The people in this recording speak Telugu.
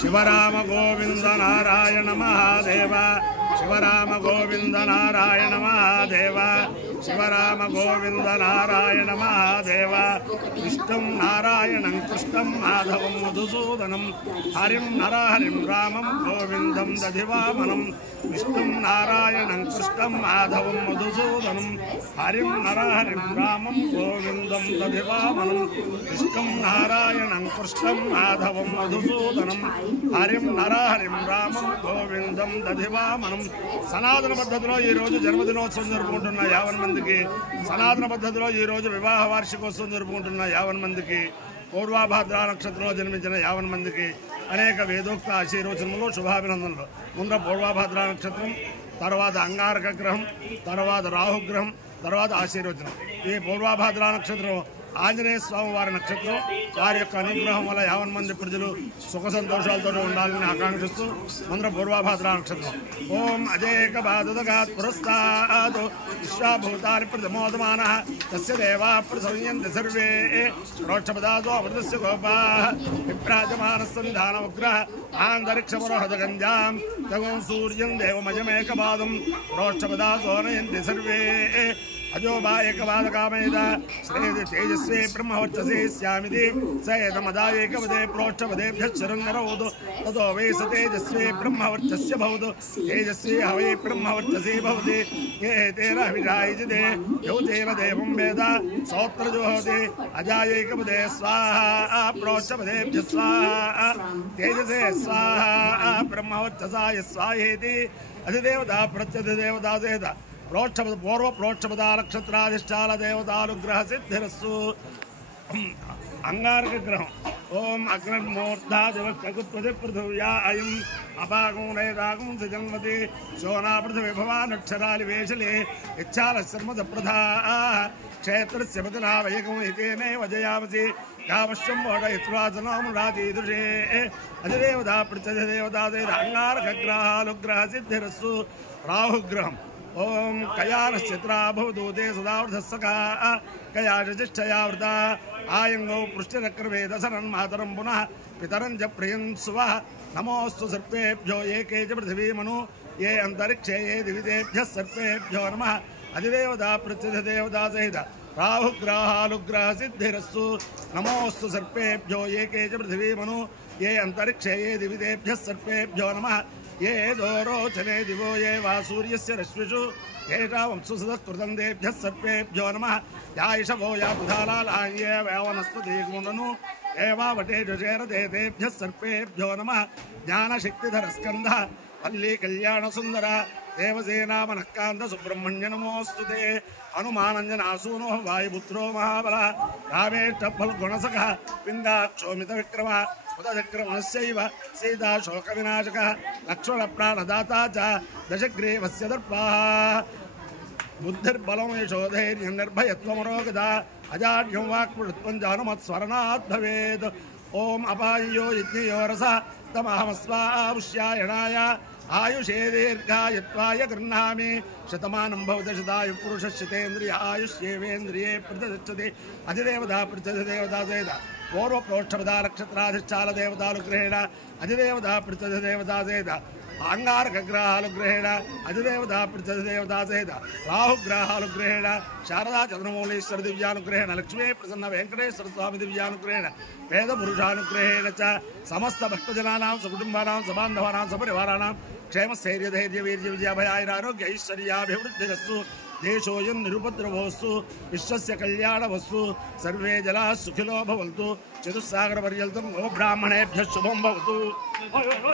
शिवराम गोविंद नारायण महादेव शिवराम गोविंद नारायण महादेव शिवराम गोविंद नारायण महादेव विष्णुं नारायणं कृष्णं माधवं मधुसूदनं हरिं नरहरिं रामं गोविंदं दधिवामनं विष्णुं नारायणं कृष्णं माधवं मधुसूदनं हरिं नरहरिं रामं गोविंदं दधिवामनं विष्णुं नारायणं कृष्णं माधवं मधुसूदनं हरिं नरहरिं रामं गोविंदं दधिवामनं సనాతన పద్ధతిలో ఈ రోజు జన్మదినోత్సవం జరుపుకుంటున్న 50 మందికి సనాతన పద్ధతిలో ఈ రోజు వివాహ వార్షికోత్సవం జరుపుకుంటున్న 50 మందికి పూర్వభాద్ర నక్షత్రంలో జన్మించిన 50 మందికి అనేక వేదోక్త ఆశీర్వచనములు శుభాభినందనలు. ముందర పూర్వభాద్ర నక్షత్రం, తర్వాత అంగారక గ్రహం, తర్వాత రాహుగ్రహం, తర్వాత ఆశీర్వచనం. ఈ పూర్వభాద్ర నక్షత్రం ఆంజనేయ స్వామి వారి నక్షత్రం. వారి యొక్క అనుగ్రహం వల్ల 50 మంది ప్రజలు సుఖ సంతోషాలతో ఉండాలని ఆకాంక్షిస్తూ ముందర పూర్వభాద్ర నక్షత్రం. ఓం అజేక బాధుదగాత్ పురస్తాద్ విశ్వభూతాని ప్రతిమోదమాన తస్య దేవా ప్రసంయంతి సర్వే ప్రోక్షపదాదో అమృతస్య గోపాః విభ్రాజమానస్య నిధాన ఉగ్రః ఆంతరిక్షమరోహదగంజాం తగం సూర్యం దేవమజమేకపాదం ప్రోక్షపదాదో నయంతి సర్వే अजोबा एकवादकामेद श्रेयति तेजस्वी ब्रह्मवर्चसे स्यामिति स एतमदा एकपदे प्रोक्षपदेभ्यः शरन्नरवतु ततो वै स तेजस्वी ब्रह्मवर्चस्य भवतु तेजस्वी हवै ब्रह्मवर्चसे भवति ये तेन हविषायजते यौ तेन देवं वेद सोत्रजोहति अजायैकपदे स्वाहा प्रोक्षपदेभ्यः स्वाहा तेजसे स्वाहा ब्रह्मवर्चसाय स्वाहेति अधिदेवता प्रत्यधिदेवता चेत पूर्व प्रोक्षपदा नक्षत्राधिष्ठान देवतानुग्रह सिद्धिरस्सु अंगारक ग्रह ओम अग्निर्मूर्धा दिवक्तकुत्पति पृथिव्या अयम् अपागुणैरागुं सजन्मति शोना पृथिवी भवान् अक्षरालिवेशले इच्छालशर्मदप्रधा क्षेत्रस्य पतना वैकं हितेनैव जयामसि यावश्यं मोडयित्वासनामुराजीदृशे अधिदेवता प्रत्यधिदेवता अंगारकग्रहानुग्रह सिद्धिरस्सु राहुग्रहम् ओम कयानश्चित्रा भवदूते सदावृतस्सका कयाजिष्ठयावृता आयंगौ पृष्ठचक्रमे दशरन्मातरं पुनः पितरं च प्रियं सुवः नमोऽस्तु सर्पेभ्यो एके च पृथिवीमनु ये अंतरिक्षे ये दिवितेभ्यः सर्पेभ्यो नमः अधिदेवता प्रत्यधिदेवता सहित राहुग्रहानुग्रह सिद्धिरस्सु नमोऽस्तु सर्पेभ्यो एके च पृथिवीमनु ये अंतरिक्षे ये दिवितेभ्यः सर्पेभ्यो नमः ये दोरोचने दिवो ये वा सूर्यस्य रश्मिषु येषा वंशुसदकृतं देभ्यः सर्पेभ्यो नमः यायशवो या बुधालालाये वैवनस्पतिगुणनु एवावटेषु चेरते तेभ्यः सर्पेभ्यो नमः ज्ञानशक्तिधरस्कन्धः वल्ली कल्याणसुन्दर देवसेनामनःकान्त सुब्रह्मण्य नमोऽस्तु ते हनुमानञ्जनासूनो वायुपुत्रो महाबलः रामेष्टफल्गुणसखः पिङ्गाक्षोमितविक्रमः उदचक्रमणस्यैव सीता शोकविनाशकः लक्ष्मणप्राणदाता च दशग्रीवस्य दर्पाः बुद्धिर्बलं यशोधैर्यं निर्भयत्वमरोगता अजाड्यं वाक्पटुत्वं जानुमत्स्मरणात् भवेत् ओम अपायो यज्ञयो रसः तमहमस्वापुष्यायणाय आयुषे दीर्घायत्वाय गृह्णामि शतमानं भवति शतायुः पुरुषः शतेन्द्रिय आयुष्येवेन्द्रिये प्रतिष्ठति अधिदेवता प्रत्यधिदेवता चेत पूर्व प्रोक्षपदा नक्षत्राधिष्ठान देवतानुग्रहेण अधिदेवता प्रत्यधिदेवता चेत अंगारकग्रहानुग्रहेण अधिदेवता प्रत्यधिदेवता सहित राहुग्रहानुग्रहेण शारदा चंद्रमौलीश्वर दिव्यानुग्रहेण लक्ष्मी प्रसन्न वेंकटेश्वर स्वामी दिव्यानुग्रहेण वेदपुरुषानुग्रहेण च समस्त भक्तजनानां सकुटुम्बानां सबान्धवानां सपरिवाराणां क्षेमस्थैर्यधैर्य वीर्य विजयाभयारोग्य ऐश्वर्याभिवृद्धिरस्तु देशोऽयं निरुपद्रवोऽस्तु विश्वस्य कल्याणमस्तु सर्वे जनाः सुखिनो भवन्तु चतुस्सागरपर्यन्तं गो ब्राह्मणेभ्यः शुभं भवतु।